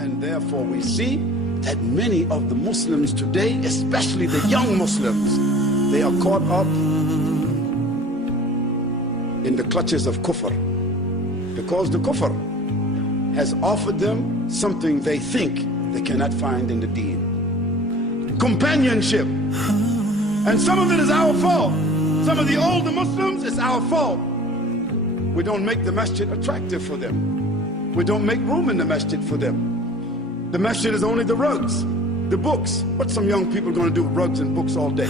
And therefore we see that many of the Muslims today, especially the young Muslims, they are caught up in the clutches of kufr, because the kufr has offered them something they think they cannot find in the deen: companionship. And some of it is our fault. Some of the older Muslims, it's our fault. We don't make the masjid attractive for them. We don't make room in the masjid for them. The masjid is only the rugs, the books. What's some young people going to do with rugs and books all day?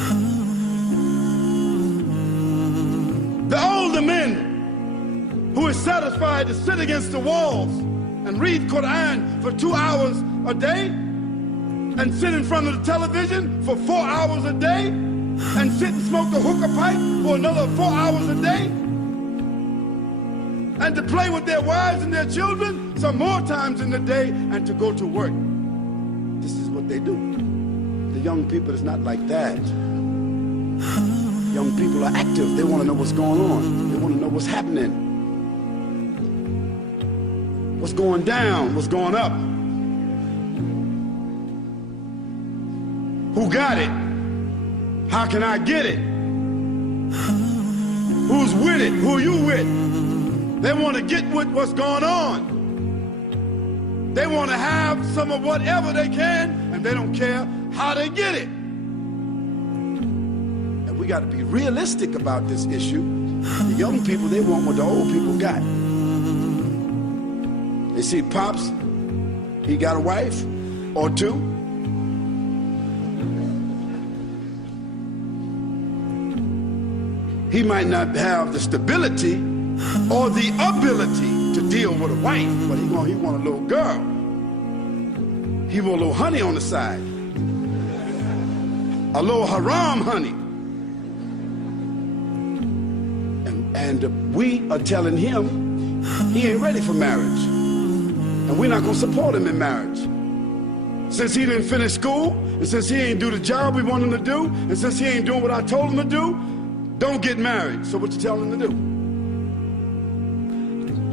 The older men who is satisfied to sit against the walls and read Quran for 2 hours a day, and sit in front of the television for 4 hours a day, and sit and smoke the hookah pipe for another 4 hours a day, and to play with their wives and their children some more times in the day, and to go to work. This is what they do. The young people is not like that. Young people are active. They want to know what's going on. They want to know what's happening, what's going down, what's going up. Who got it? How can I get it? Who's with it? Who are you with? They want to get with what's going on. They want to have some of whatever they can, and they don't care how they get it. And we got to be realistic about this issue. The young people, they want what the old people got. They see Pops, he got a wife or two. He might not have the stability or the ability to deal with a wife, but he want a little girl. He want a little honey on the side, a little haram honey. And we are telling him he ain't ready for marriage, and we're not gonna support him in marriage. Since he didn't finish school, and since he ain't do the job we want him to do, and since he ain't doing what I told him to do, don't get married. So what you telling him to do?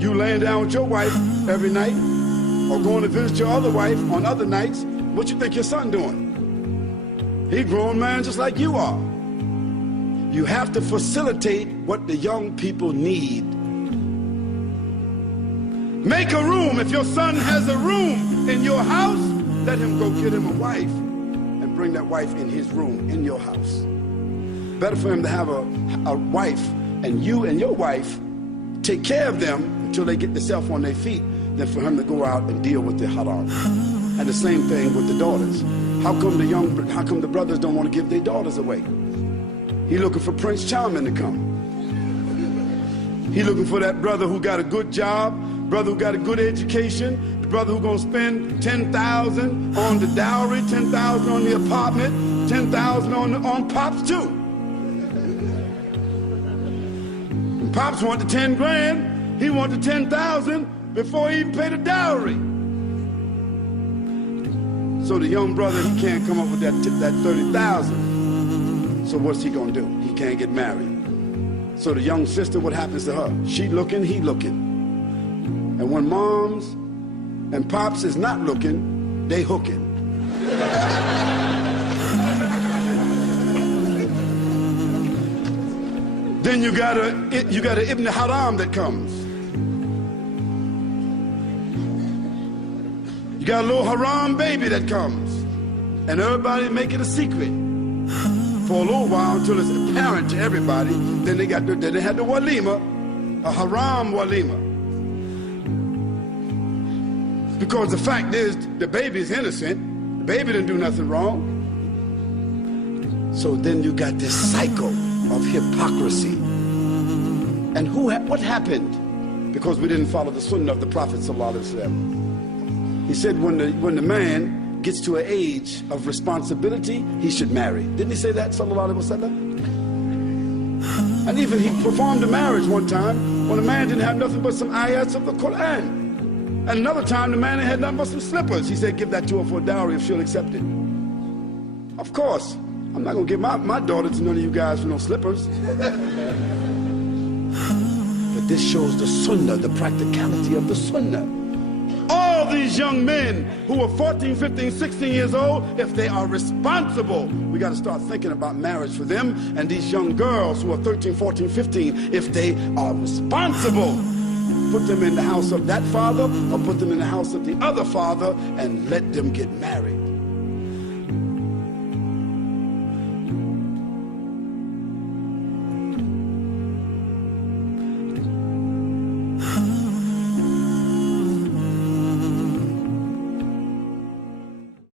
You laying down with your wife every night, or going to visit your other wife on other nights. What you think your son doing? He a grown man just like you are. You have to facilitate what the young people need. Make a room. If your son has a room in your house, let him go get him a wife and bring that wife in his room in your house. Better for him to have a wife, and you and your wife take care of them until they get themselves on their feet, than for him to go out and deal with the haram. And the same thing with the daughters. How come the brothers don't want to give their daughters away? He looking for Prince Charming to come. He looking for that brother who got a good job, brother who got a good education, the brother who gonna spend $10,000 on the dowry, $10,000 on the apartment, $10,000 on Pops too. And Pops want the 10 grand, he want the 10,000 before he even paid the dowry. So the young brother, he can't come up with that 30,000. So what's he gonna do? He can't get married. So the young sister, what happens to her? She looking, he looking. And when moms and pops is not looking, they hooking. Then you got a Ibn Haram that comes. You got a little haram baby that comes, and everybody make it a secret for a little while until it's apparent to everybody. Then they had the walima, a haram walima. Because the fact is, the baby is innocent. The baby didn't do nothing wrong. So then you got this cycle of hypocrisy. And what happened? Because we didn't follow the sunnah of the Prophet ﷺ. He said when the man gets to an age of responsibility, he should marry. Didn't he say that, sallallahu alaihi wasallam? And even he performed a marriage one time when a man didn't have nothing but some ayats of the Quran. And another time the man had nothing but some slippers. He said, give that to her for a dowry if she'll accept it. Of course, I'm not gonna give my daughter to none of you guys for no slippers. But this shows the sunnah, the practicality of the sunnah. All these young men who are 14, 15, 16 years old, if they are responsible, we got to start thinking about marriage for them. And these young girls who are 13, 14, 15, if they are responsible, put them in the house of that father or put them in the house of the other father and let them get married.